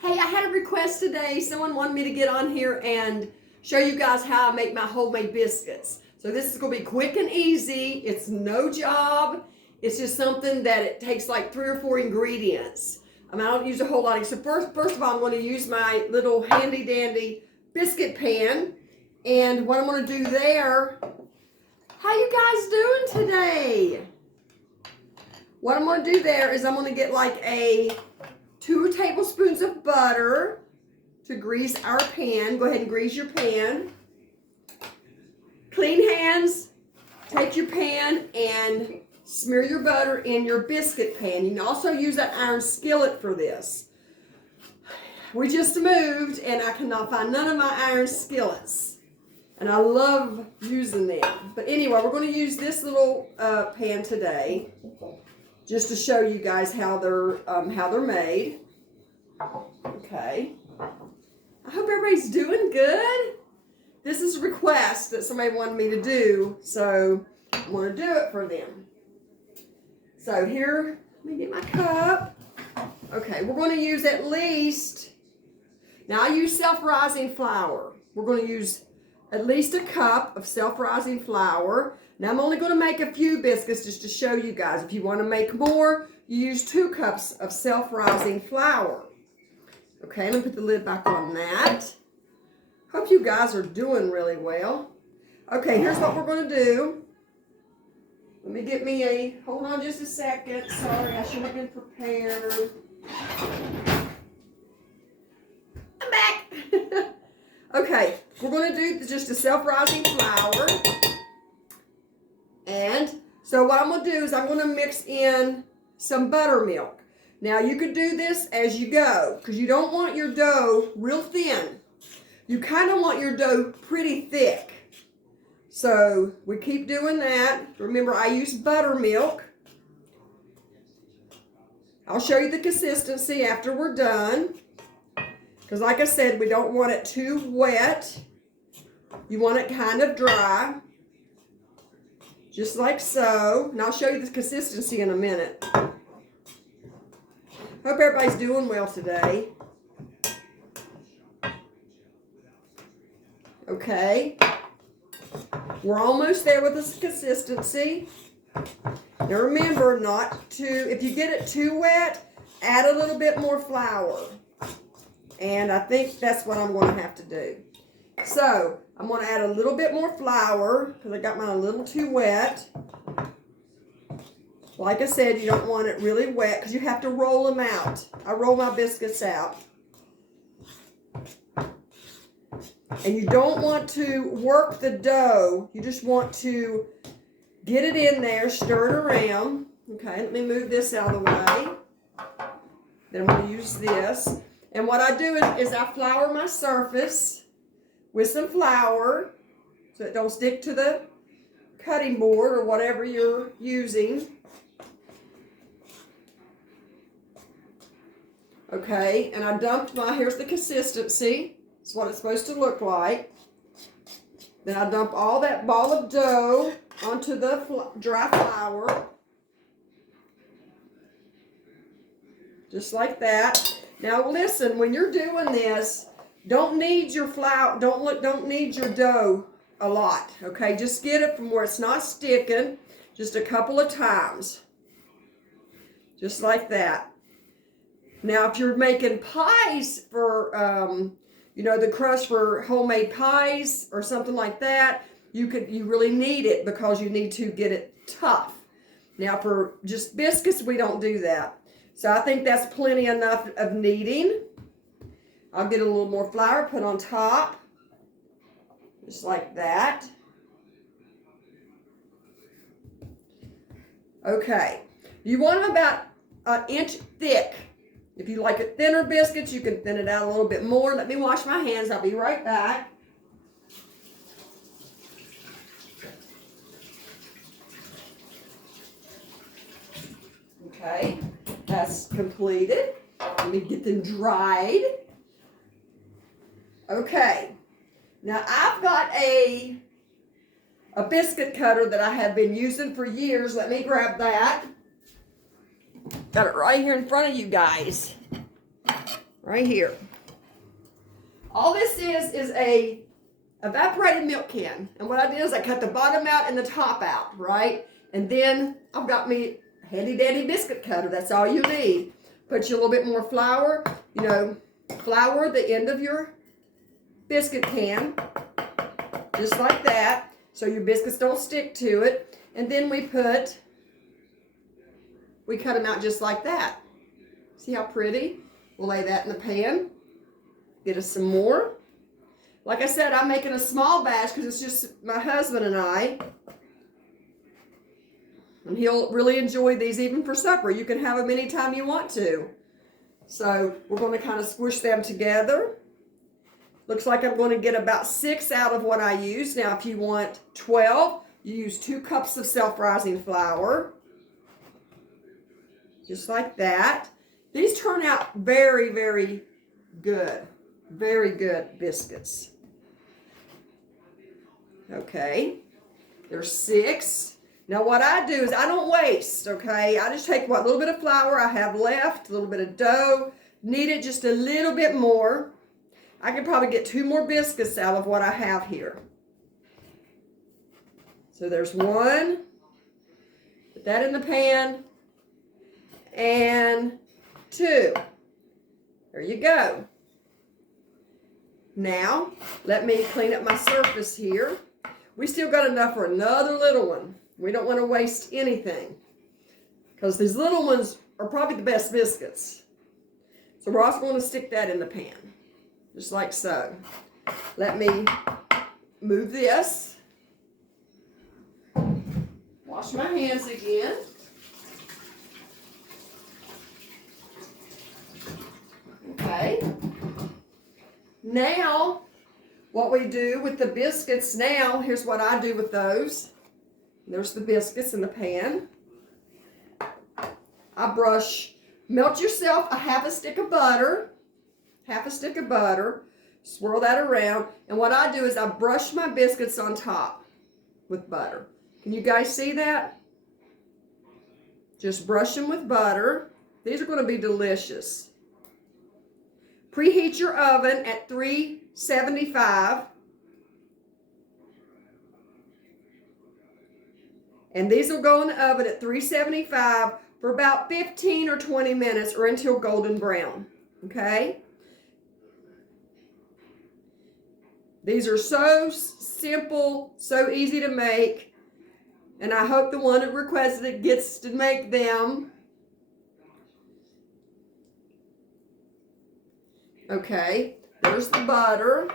Hey, I had a request today. Someone wanted me to get on here and show you guys how I make my homemade biscuits. So this is going to be quick and easy. It's no job. It's just something that it takes like 3 or 4 ingredients. I don't use a whole lot. So first of all, I'm going to use my little handy dandy biscuit pan. And what I'm going to do there, how you guys doing today? What I'm going to do there is I'm going to get like 2 tablespoons of butter to grease our pan. Go ahead and grease your pan. Clean hands. Take your pan and smear your butter in your biscuit pan. You can also use that iron skillet for this. We just moved and I cannot find none of my iron skillets. And I love using them. But anyway, we're going to use this little pan today, just to show you guys how they're made. Okay. I hope everybody's doing good. This is a request that somebody wanted me to do, so I'm going to do it for them. So here, let me get my cup. Okay, we're going to use at least, now I use self-rising flour. We're going to use at least a cup of self-rising flour. Now I'm only going to make a few biscuits just to show you guys. If you want to make more, you use 2 cups of self-rising flour. Okay, let me put the lid back on that. Hope you guys are doing really well. Okay, here's what we're going to do. Let me get me hold on just a second. Sorry, I should have been prepared. I'm back. Okay, we're going to do just a self-rising flour. And so what I'm going to do is I'm going to mix in some buttermilk. Now you could do this as you go because you don't want your dough real thin. You kind of want your dough pretty thick. So we keep doing that. Remember, I use buttermilk. I'll show you the consistency after we're done. Because like I said, we don't want it too wet. You want it kind of dry. Just like so. And I'll show you the consistency in a minute. Hope everybody's doing well today. Okay. We're almost there with this consistency. Now remember not to, if you get it too wet, add a little bit more flour. And I think that's what I'm going to have to do. So, I'm going to add a little bit more flour because I got mine a little too wet. Like I said, you don't want it really wet because you have to roll them out. I roll my biscuits out. And you don't want to work the dough. You just want to get it in there, stir it around. Okay, let me move this out of the way. Then I'm going to use this. And what I do is I flour my surface with some flour so it don't stick to the cutting board or whatever you're using. Okay, and I dumped here's the consistency. It's what it's supposed to look like. Then I dump all that ball of dough onto the dry flour. Just like that. Now listen, when you're doing this, don't knead your flour, don't knead your dough a lot, okay? Just get it from where it's not sticking, just a couple of times. Just like that. Now, if you're making pies for, the crust for homemade pies or something like that, you really need it because you need to get it tough. Now, for just biscuits, we don't do that. So I think that's plenty enough of kneading. I'll get a little more flour, put on top, just like that. Okay, you want them about an inch thick. If you like it thinner biscuits, you can thin it out a little bit more. Let me wash my hands. I'll be right back. Okay, that's completed. Let me get them dried. Okay, now I've got a biscuit cutter that I have been using for years. Let me grab that. Got it right here in front of you guys. right here. All this is a evaporated milk can. And what I did is I cut the bottom out and the top out, right? And then I've got me a handy dandy biscuit cutter. That's all you need. Put you a little bit more flour. You know, flour the end of your biscuit can, just like that, so your biscuits don't stick to it. And then we cut them out just like that. See how pretty? We'll lay that in the pan. Get us some more. Like I said, I'm making a small batch because it's just my husband and I. And he'll really enjoy these even for supper. You can have them anytime you want to. So we're going to kind of squish them together. Looks like I'm going to get about 6 out of what I use. Now, if you want 12, you use 2 cups of self-rising flour. Just like that. These turn out very, very good. Very good biscuits. Okay, there's 6. Now what I do is I don't waste, okay? I just take what little bit of flour I have left, a little bit of dough, knead it just a little bit more. I could probably get 2 more biscuits out of what I have here. So there's 1. Put that in the pan. And 2. There you go. Now, let me clean up my surface here. We still got enough for another little one. We don't want to waste anything, because these little ones are probably the best biscuits. So we're also going to stick that in the pan, just like so. Let me move this. Wash my hands again. Okay. Now, what we do with the biscuits now, here's what I do with those. There's the biscuits in the pan. I melt yourself a half a stick of butter. Swirl that around. And what I do is I brush my biscuits on top with butter. Can you guys see that? Just brush them with butter. These are going to be delicious. Preheat your oven at 375. And these will go in the oven at 375 for about 15 or 20 minutes or until golden brown. Okay? These are so simple, so easy to make. And I hope the one that requested it gets to make them. Okay, there's the butter.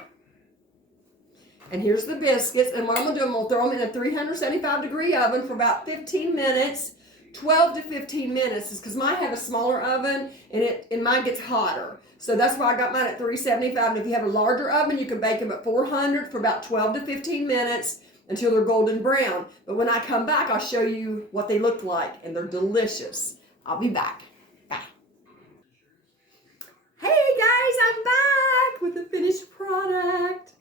And here's the biscuits. And what I'm going to do, I'm going to throw them in a 375-degree oven for about 15 minutes. 12 to 15 minutes is because mine have a smaller oven and mine gets hotter. So that's why I got mine at 375. And if you have a larger oven, you can bake them at 400 for about 12 to 15 minutes until they're golden brown. But when I come back, I'll show you what they look like. And they're delicious. I'll be back. Bye. Hey guys, I'm back with the finished product.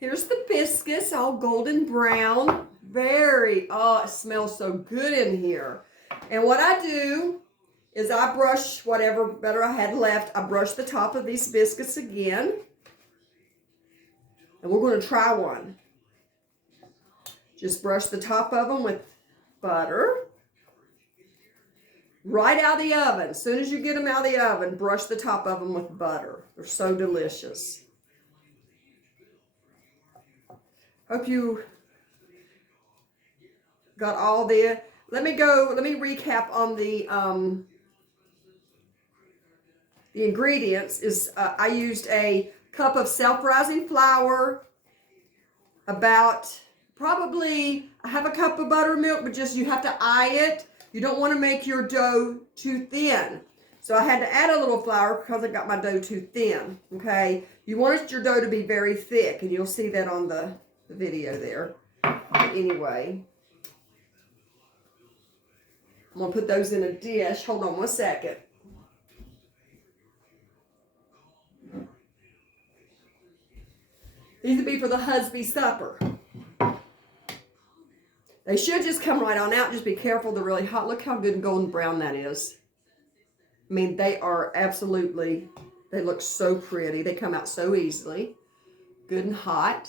Here's the biscuits, all golden brown. Oh, it smells so good in here. And what I do is I brush whatever butter I had left. I brush the top of these biscuits again. And we're going to try one. Just brush the top of them with butter. Right out of the oven. As soon as you get them out of the oven, brush the top of them with butter. They're so delicious. Hope you got all the. Let me recap on the ingredients. I used a cup of self-rising flour, about probably I have a cup of buttermilk, but just you have to eye it. You don't want to make your dough too thin. So I had to add a little flour because I got my dough too thin. Okay, you want your dough to be very thick, and you'll see that on the video there. But anyway, I'm going to put those in a dish. Hold on one second. These would be for the husband's supper. They should just come right on out. Just be careful. They're really hot. Look how good and golden brown that is. I mean, they are absolutely They look so pretty. They come out so easily. Good and hot.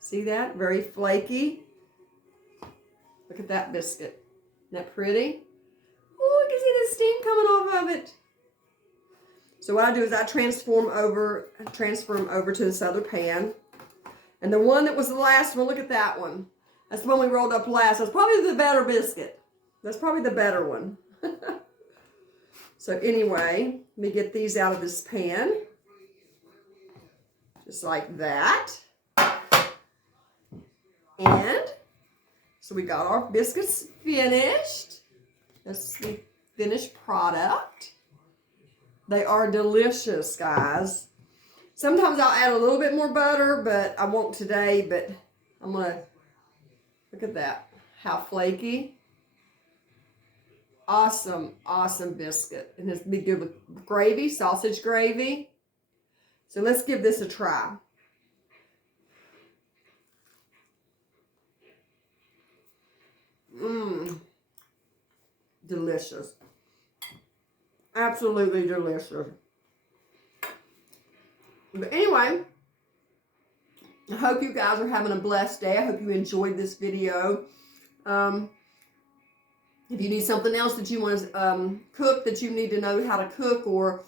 See that? Very flaky. Look at that biscuit. Isn't that pretty? Oh, you can see the steam coming off of it. So what I do is I transfer them over to this other pan. And the one that was the last one, look at that one. That's the one we rolled up last. That's probably the better biscuit. That's probably the better one. So anyway, let me get these out of this pan. Just like that. And so we got our biscuits finished. That's the finished product. They are delicious, guys. Sometimes I'll add a little bit more butter, but I won't today, but I'm gonna, look at that, how flaky. Awesome, awesome biscuit. And this will be good with gravy, sausage gravy. So let's give this a try. Mmm. Delicious. Absolutely delicious. But anyway, I hope you guys are having a blessed day. I hope you enjoyed this video. If you need something else that you want to cook, that you need to know how to cook or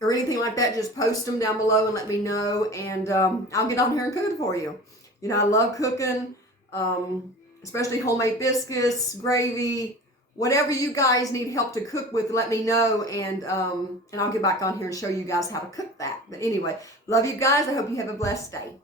anything like that, just post them down below and let me know, and I'll get on here and cook it for you. You know, I love cooking, especially homemade biscuits, gravy, whatever you guys need help to cook with, let me know, and I'll get back on here and show you guys how to cook that. But anyway, love you guys. I hope you have a blessed day.